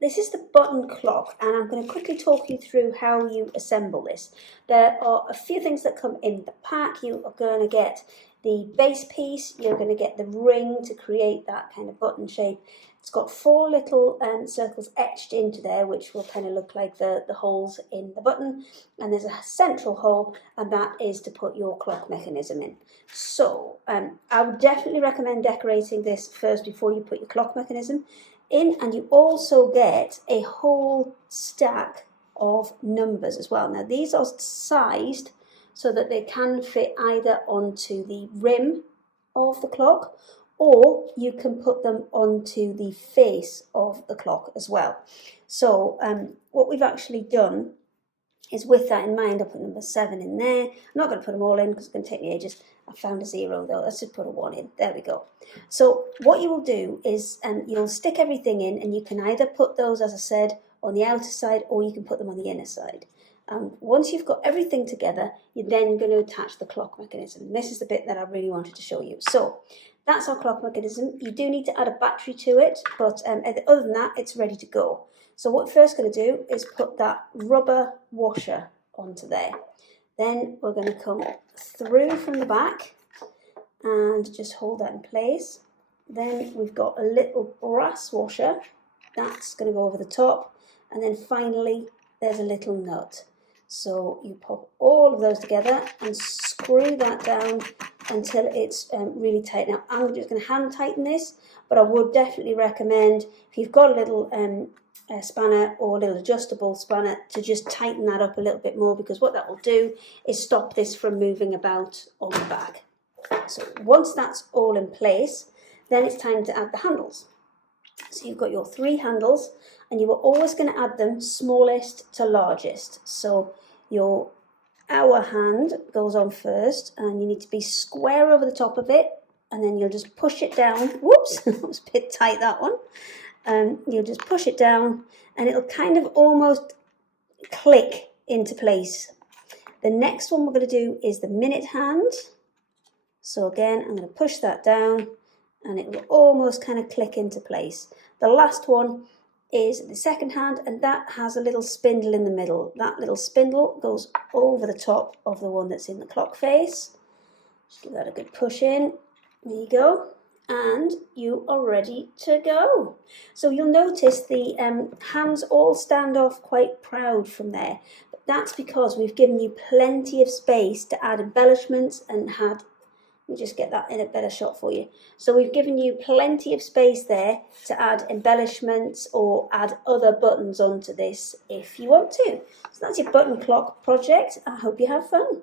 This is the button clock, and I'm going to quickly talk you through how you assemble this. There are a few things that come in the pack. You are going to get the base piece, you're going to get the ring to create that kind of button shape. It's got 4 little circles etched into there, which will kind of look like the holes in the button. And there's a central hole, and that is to put your clock mechanism in. So I would definitely recommend decorating this first before you put your clock mechanism in, and you also get a whole stack of numbers as well. Now these are sized so that they can fit either onto the rim of the clock, or you can put them onto the face of the clock as well. So what we've actually done is, with that in mind, I'll put number 7 in there. I'm not going to put them all in because it's going to take me ages. I found a 0 though. Let's just put a 1 in. There we go. So what you will do is you'll stick everything in, and you can either put those, as I said, on the outer side, or you can put them on the inner side. Once you've got everything together, you're then going to attach the clock mechanism. This is the bit that I really wanted to show you. So that's our clock mechanism. You do need to add a battery to it, but other than that, it's ready to go. So what we're first going to do is put that rubber washer onto there. Then we're going to come through from the back and just hold that in place. Then we've got a little brass washer. That's going to go over the top. And then finally, there's a little nut. So you pop all of those together and screw that down until it's really tight. Now I'm just going to hand tighten this, but I would definitely recommend, if you've got a little spanner or a little adjustable spanner, to just tighten that up a little bit more, because what that will do is stop this from moving about on the back. So once that's all in place, then it's time to add the handles. So you've got your 3 handles, and you are always going to add them smallest to largest. So your hour hand goes on first, and you need to be square over the top of it, and then you'll just push it down. Whoops, that was a bit tight, that one. You'll just push it down, and it'll kind of almost click into place. The next one we're going to do is the minute hand. So again, I'm going to push that down, and it will almost kind of click into place. The last one is the second hand, and that has a little spindle in the middle. That little spindle goes over the top of the one that's in the clock face. Just give that a good push in. There you go. And you are ready to go. So you'll notice the hands all stand off quite proud from there. But that's because we've given you plenty of space to add embellishments and had. Let me just get that in a better shot for you. So we've given you plenty of space there to add embellishments or add other buttons onto this if you want to. So that's your button clock project. I hope you have fun.